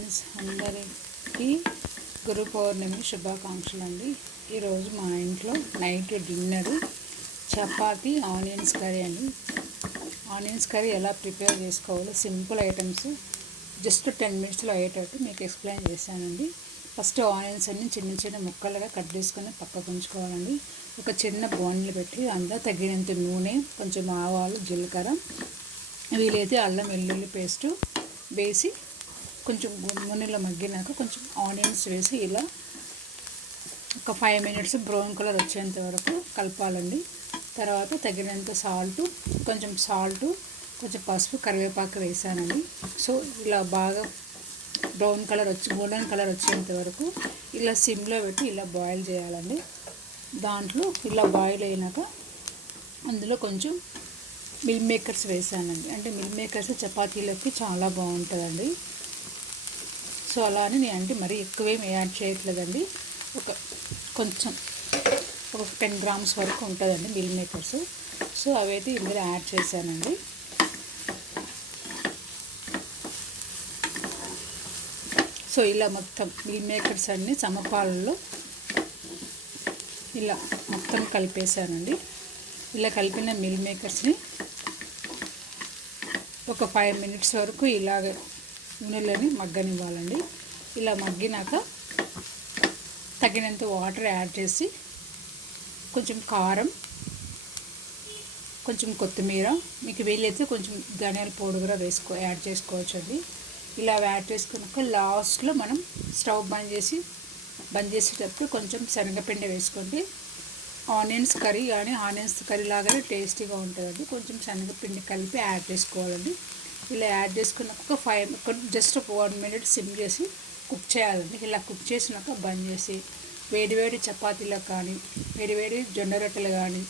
Friends, అందరికీ గురు పౌర్ణమి శుభాకాంక్షలు అండి. ఈరోజు మా ఇంట్లో night dinner chapati onions curry అండి. ఆనియన్స్ కర్రీ ఎలా ప్రిపేర్ చేసుకోవాలో సింపుల్ ఐటమ్స్ జస్ట్ 10 మినిట్స్లో అయ్యేటట్టు మీకు ఎక్స్ప్లెయిన్ చేశానండి. ఫస్ట్ ఆనియన్స్ అన్ని చిన్న చిన్న ముక్కలుగా కట్ చేసుకొని పక్కకు ఉంచుకోవాలండి. ఒక చిన్న బౌల్లో పెట్టి అందులో తగినంత నూనె, కొంచెం ఆవాలు, జీలకర్ర, వీలైతే అల్లం వెల్లుల్లి పేస్టు వేసి కొంచెం నూనెలో మగ్గినాక కొంచెం ఆనియన్స్ వేసి ఇలా ఒక 5 మినిట్స్ బ్రౌన్ కలర్ వచ్చేంత వరకు కలపాలండి. తర్వాత తగినంత కొంచెం కొంచెం పసుపు, కరివేపాకు వేసానండి. సో ఇలా బాగా గోల్డెన్ కలర్ వచ్చేంత వరకు ఇలా సిమ్లో పెట్టి ఇలా బాయిల్ చేయాలండి. దాంట్లో ఇలా బాయిల్ అయినాక అందులో కొంచెం మిల్ మేకర్స్ వేసానండి. అంటే మిల్ మేకర్స్ చపాతీలోకి చాలా బాగుంటుందండి. సో అలా అని నేను అంటే మరీ ఎక్కువేమి యాడ్ చేయట్లేదండి. కొంచెం 10 గ్రామ్స్ వరకు ఉంటుందండి మిల్ మేకర్స్. సో అవైతే ఇందులో యాడ్ చేశానండి. సో ఇలా మొత్తం మిల్ మేకర్స్ అన్నీ సమపాలలో ఇలా మొత్తం కలిపేశానండి. ఇలా కలిపిన మిల్ మేకర్స్ని ఒక 5 మినిట్స్ వరకు ఇలాగ నూనెలోని మగ్గనివ్వాలండి. ఇలా మగ్గినాక తగినంత వాటర్ యాడ్ చేసి కొంచెం కారం, కొంచెం కొత్తిమీర, మీకు వీలైతే కొంచెం ధనియాల పౌడర్ కూడా యాడ్ చేసుకోవచ్చు అండి. ఇలా యాడ్ చేసుకున్నాక లాస్ట్లో మనం స్టవ్ బంద్ చేసేటప్పుడు కొంచెం శనగపిండి వేసుకోండి. ఆనియన్స్ కర్రీ లాగానే టేస్టీగా ఉంటుందండి. కొంచెం శనగపిండి కలిపి యాడ్ చేసుకోవాలండి. ఇలా యాడ్ చేసుకున్నాక జస్ట్ 1 మినిట్ సిమ్ చేసి కుక్ చేయాలండి. ఇలా కుక్ చేసినాక బంద్ చేసి వేడివేడి చపాతీలకు కానీ, వేడివేడి జొన్న రొట్టెలు కానీ,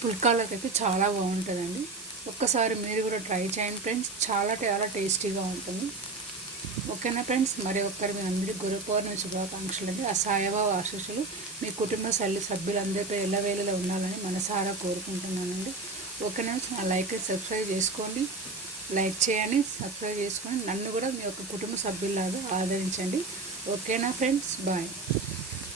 పుల్కాలకు అయితే చాలా బాగుంటుందండి. ఒక్కసారి మీరు కూడా ట్రై చేయండి ఫ్రెండ్స్. చాలా చాలా టేస్టీగా ఉంటుంది. ఓకేనా ఫ్రెండ్స్, మరి ఒక్కరి మీ అందరికీ గురు పౌర్ణమి శుభాకాంక్షలు అండి. ఆ సాయిబాబా ఆశీస్సులు మీ కుటుంబ సభ్యులందరిపై ఎల్లవేళలా ఉండాలని మనసారా కోరుకుంటున్నానండి. ఓకేనా, నా లైక్ సబ్స్క్రైబ్ చేసుకోండి. లైక్ చేయండి, సబ్స్క్రైబ్ చేసుకొని నన్ను కూడా మీ యొక్క కుటుంబ సభ్యులాగా ఆదరించండి. ఓకేనా ఫ్రెండ్స్, బాయ్.